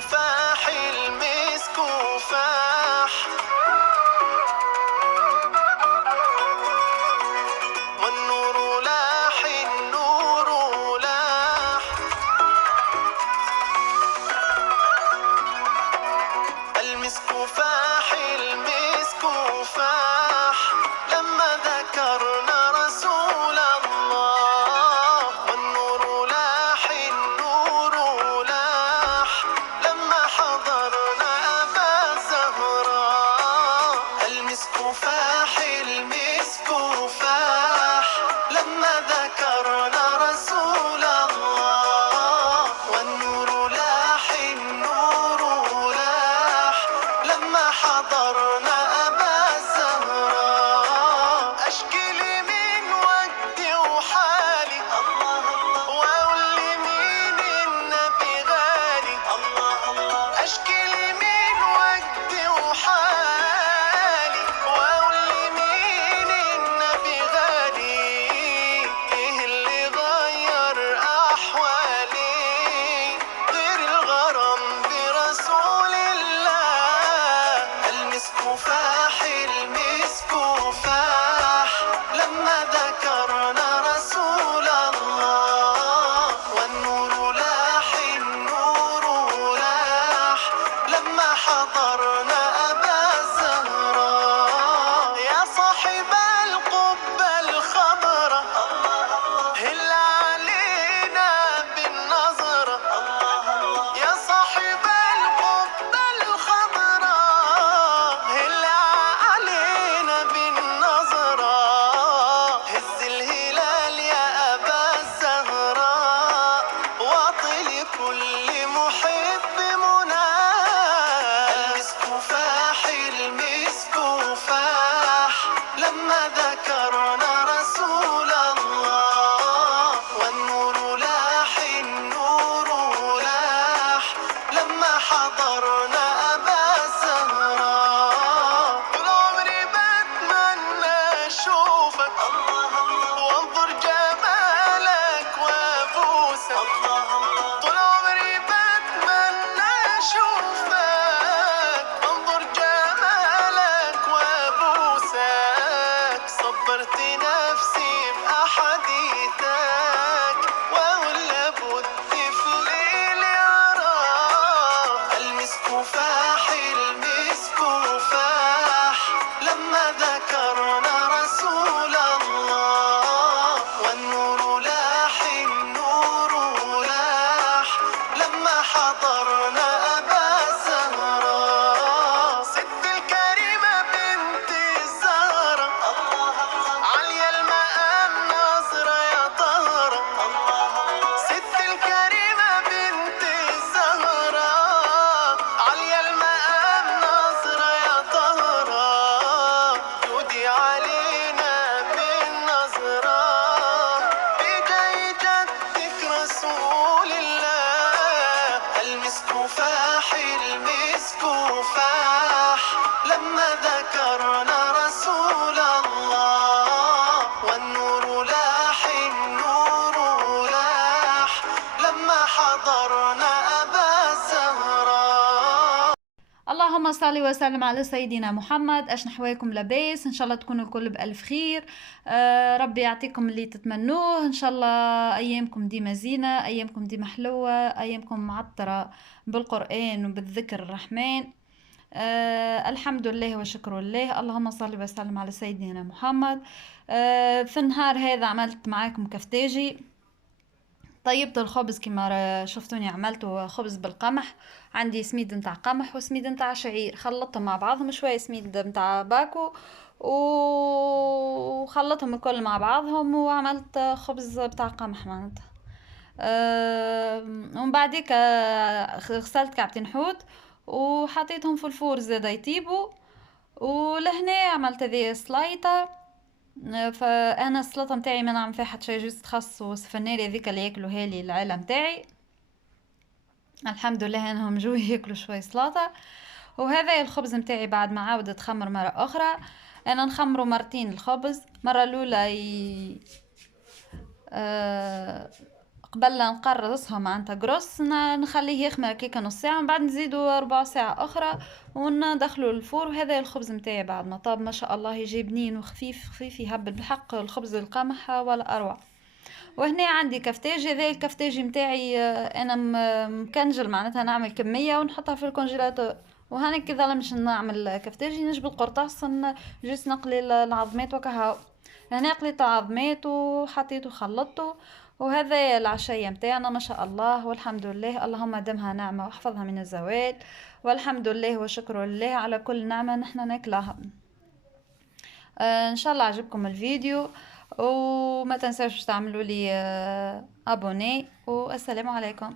فاح المسك فاح والنور لاح النور لاح المسك فاح المسك فاح لما ذكرنا رسول الله والنور لاح النور لاح لما حضرنا أبا الزهراء المسك فاح المسك فاح لما ذكرنا رسول الله والنور لاح النور لاح لما حضرنا أبا الزهراء أشكي لي من وقتي وحالي الله الله وأقول لمين النبي غالي الله الله أشكي لي من وقتي وحالي وأقول لمين النبي غالي إيه اللي غير أحوالي غير الغرام برسول الله المسك فاح المسك فاح لما ذكرنا رسول الله والنور لاح النور لاح لما حضرنا أبا الزهراء يا صاحب القبة الخضراء الله الله هل علينا بالنظرة الله الله يا صاحب القبة الخضراء هل علينا بالنظرة هز الهلال يا أبا الزهراء واعطي لكل محب منال المسك فاح المسك فاح لما ذكرنا رسول الله والنور لاح النور لاح لما حضرنا أبا الزهراء طول عمري بتمنى أشوفك الله الله وانظر جمالك وابوسك الله الله طول عمري بتمنى أشوفك وانظر جمالك وابوسك صبرت نفسي بأحاديثك وأقول لابد في ليل يراه المسك فاح المسك فاح لما ذكرنا رسول الله والنور لاح النور لاح لما حضرنا أبا الزهراء ست الكريمة بنت الزهرة الله الله عليا المقام نظرة يا طهرة الله الله ست الكريمة بنت الزهرة عليا المقام نظرة يا طهرة تودي علينا بالنظرة بجاي جدك رسول الله المسك فاح المسك فاح لما ذكرنا رسول الله والنور لاح النور لاح لما حضرنا أبا الزهراء. اللهم صل وسلم على سيدنا محمد. اش نحويكم لاباس؟ ان شاء الله تكونوا الكل بألف خير. ربي يعطيكم اللي تتمنوه ان شاء الله. ايامكم ديما زينة، ايامكم ديما حلوة، ايامكم معطرة بالقرآن وبالذكر الرحمن. الحمد لله وشكر الله. اللهم صل وسلم على سيدنا محمد. في النهار هذا عملت معاكم كفتاجي. طيبت الخبز كما شفتوني عملته خبز بالقمح. عندي سميد متاع قمح وسميد متاع شعير، خلطتهم مع بعضهم، شويه سميد متاع باكو وخلطهم الكل مع بعضهم وعملت خبز بتاع قمح معناتها. ومن بعديك غسلت كعبتين حوت وحطيتهم في الفور زادا يطيبوا. ولهنا عملت هذه سلايطه. فانا السلطه متاعي ما نعمل فيها حتى شي، جوست خس وسفناري هذيك اللي ياكلوها لي العائله متاعي. الحمد لله انهم جو ياكلوا شوي سلطه. وهذا الخبز متاعي بعد ما عاودت خمر مره اخرى. انا نخمره مرتين الخبز. مره الاولى قبل لا نقرصهم معناتها قرص نخليه يخمر كيكه نص ساعه، من بعد نزيدو ربع ساعه اخرى وندخلو الفور. وهذا الخبز متاعي بعد ما طاب ما شاء الله يجي بنين وخفيف خفيف يهبل بالحق الخبز القمح ولا اروع. وهنا عندي كفتاج، هذا الكفتاج متاعي انا مكنجل معناتها نعمل كميه ونحطها في الكونجيلاتور. وهنا كذا مش نعمل كفتاجي نجبد قرطاس جيت نقلي العظمات وكهو. هنا قليت العظمات وحطيته خلطته. وهذا العشية متاعنا ما شاء الله والحمد لله، اللهم دمها نعمة واحفظها من الزوال، والحمد لله وشكر لله على كل نعمة نحن ناكلها. ان شاء الله عجبكم الفيديو، وما تنسوش تعملوا لي ابوني، والسلام عليكم.